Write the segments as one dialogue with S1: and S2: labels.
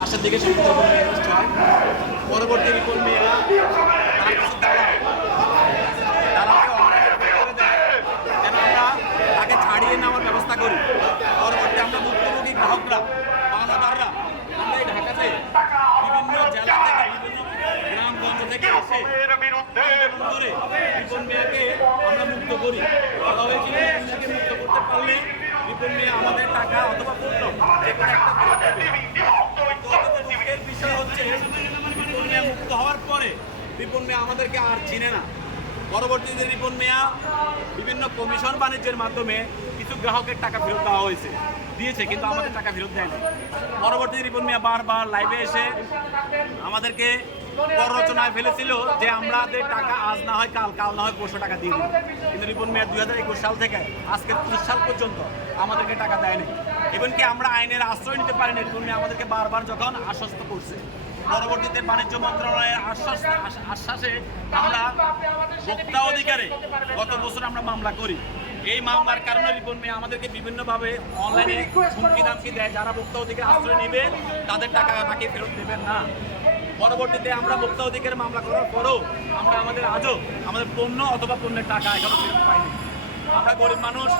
S1: লাস্টের দিকে পরবর্তী রিপোর্ট মেয়েরা তাকে ছাড়িয়ে নেওয়ার ব্যবস্থা করি। পরবর্তী আমরা ভুক্তভোগী গ্রাহকরা পাওনাদাররা আমরা এই ঢাকাতে বিভিন্ন জেলা থেকে বিভিন্ন গ্রামগঞ্জ থেকে এসে করে রিপন মিয়াকে আমরা মুক্ত করি। বলা হয়েছিল রিপন মুক্ত করতে পারলে রিপন মিয়া আমাদের টাকা অথবা পণ্য যে একটা মিয়া হওয়ার পরে রিপন মিয়া আমাদেরকে আর চিনে না। পরবর্তীতে রিপন মিয়া বিভিন্ন কমিশন বাণিজ্যের মাধ্যমে কিছু গ্রাহকের টাকা ফেরত দেওয়া হয়েছে। দিয়েছে, কিন্তু আমাদের টাকা ফেরত দেয়নি। পরবর্তীতে রিপন মিয়া বারবার লাইভে এসে আমাদেরকে প্ররোচনায় ফেলেছিল যে আমাদের টাকা আজ না হয় কাল কাল না হয় পরশু টাকা দিয়ে কিন্তু রিপন মিয়া দুই হাজার একুশ সাল থেকে আজকে ত্রিশ সাল পর্যন্ত আমাদেরকে টাকা দেয়নি। এবং কি আমরা আইনের আশ্রয় নিতে পারিনি, রিপন মিয়া আমাদেরকে বারবার যখন আশ্বস্ত করছে। পরবর্তীতে বাণিজ্য মন্ত্রণালয়ের আশ্বাস আশ্বাসে আমরা ভোক্তা অধিকারে গত বছর আমরা মামলা করি। এই মামলার কারণে রিপন মিয়া আমাদেরকে বিভিন্নভাবে অনলাইনে হুমকি দামকি দেয়। যারা ভোক্তা অধিকার আশ্রয় নেবে, তাদের টাকা বাকি ফেরত দেবেন না। পরবর্তীতে আমরা ভোক্তা অধিকার মামলা করার পরেও আমরা আমাদের আজও আমাদের পণ্য অথবা পণ্যের টাকা এখনও ফেরত পাইনি। আমরা গরিব মানুষ,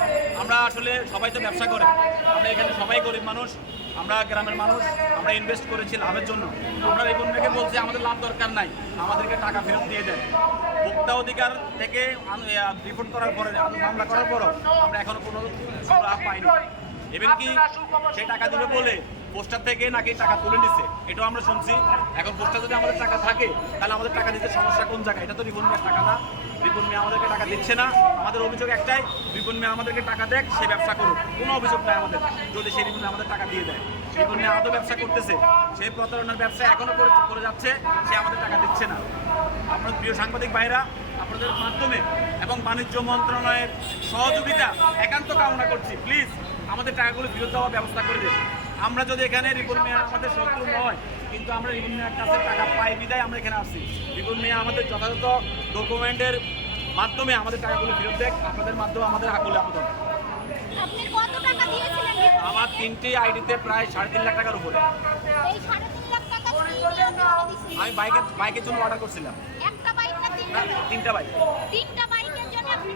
S1: আমরা আসলে সবাই তো ব্যবসা করে। আমরা এখানে সবাই গরিব মানুষ, আমরা গ্রামের মানুষ, আমরা ইনভেস্ট করেছি লাভের জন্য। আমরা এই পণ্যকে বলছি, আমাদের লাভ দরকার নাই, আমাদেরকে টাকা ফেরত দিয়ে দেয় ভোক্তা অধিকার থেকে রিপোর্ট করার পরে মামলা করার পরও আমরা এখনও কোনো লাভ পাইনি। এবং কি? সে টাকা দিবে বলে পোস্টার থেকে নাকি টাকা তুলে নিচ্ছে এটাও আমরা শুনছি। এখন পোস্টার যদি আমাদের টাকা থাকে তাহলে আমাদের টাকা দিতে সমস্যা কোন জায়গায়? এটা তো রিপন মিয়ার টাকা না। রিপন মিয়া আমাদেরকে টাকা দিচ্ছে না। আমাদের অভিযোগ একটাই রিপন মিয়া আমাদেরকে টাকা দেখ সে ব্যবসা করুক। কোনো অভিযোগ নাই আমাদের। যদি সে রিপন আমাদের টাকা দিয়ে দেয়। রিপন মিয়া আদৌ ব্যবসা করতেছে। সে প্রতারণার ব্যবসা এখনও করে করে যাচ্ছে সে আমাদের টাকা দিচ্ছে না। আপনার প্রিয় সাংবাদিক ভাইরা আপনাদের মাধ্যমে এবং বাণিজ্য মন্ত্রণালয়ের সহযোগিতা একান্ত কামনা করছি। প্লিজ আমাদের টাকাগুলো ফেরত দেওয়ার ব্যবস্থা করে দিন আমরা যদি এখানে রিপন মিয়া আমাদের শত্রু নয় কিন্তু আমরা রিপন মিয়ার কাছে টাকা পাই বিদায় আমরা এখানে আসছি। রিপন মিয়া আমাদের যথাযথ ডকুমেন্টের মাধ্যমে আমাদের টাকাগুলো ফেরত দেখ আপনাদের মাধ্যমে আমাদের আকুল আবেদন আমার তিনটি আইডিতে প্রায় সাড়ে তিন লাখ টাকার উপরে? আমি বাইকের বাইকের জন্য অর্ডার করছিলাম।
S2: তিনটা বাইক?
S1: তিনটা বাইক।
S2: তিনটা বাইকের জন্য আপনি